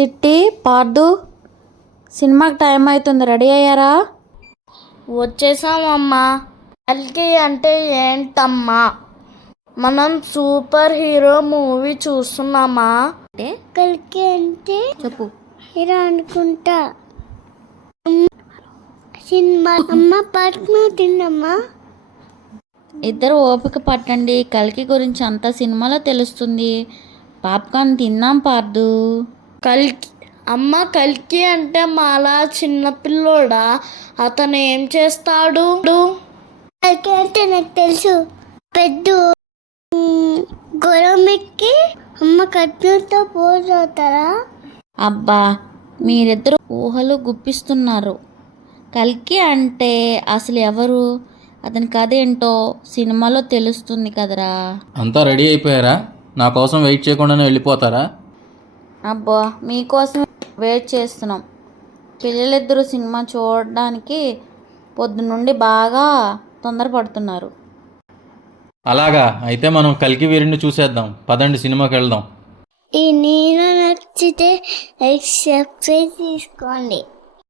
చిట్టి, పార్దు, సినిమాకి టైం అవుతుంది, రెడీ అయ్యారా? వచ్చేసామమ్మా. కల్కి అంటే ఏంటమ్మా? మనం సూపర్ హీరో మూవీ చూస్తున్నామా? అంటే కల్కి అంటే చెప్పు. హీరో అనుకుంటా. సినిమా అమ్మ పట్న తిన్నమ్మా. ఇద్దరు ఓపిక పట్టండి, కల్కి గురించి అంతా సినిమాలో తెలుస్తుంది. పాప్కార్న్ తిన్నాం పార్దు. కల్కి అంటే మాలా చిన్నపిల్లోడా? అతను ఏం చేస్తాడు? కల్కి అంటే నాకు తెలుసు. పెద్ద గొరవమెక్కి అమ్మ కట్నంతో పోతారా? అబ్బా, మీరిద్దరు ఊహలు గుప్పిస్తున్నారు. కల్కి అంటే అసలు ఎవరు, అతని కథ ఏంటో సినిమాలో తెలుస్తుంది కదరా. అంతా రెడీ అయిపోయారా? నా కోసం వెయిట్ చేయకుండానే వెళ్ళిపోతారా? అబ్బా, మీకోసం వెయిట్ చేస్తున్నాం. పిల్లలిద్దరూ సినిమా చూడడానికి పొద్దునుండి బాగా తొందరపడుతున్నారు. అలాగా, అయితే మనం కల్కి వీరుని చూసేద్దాం. పదండి, సినిమాకి వెళ్దాం. ఈ నేను నచ్చితే సబ్స్క్రైబ్ చేసుకోండి.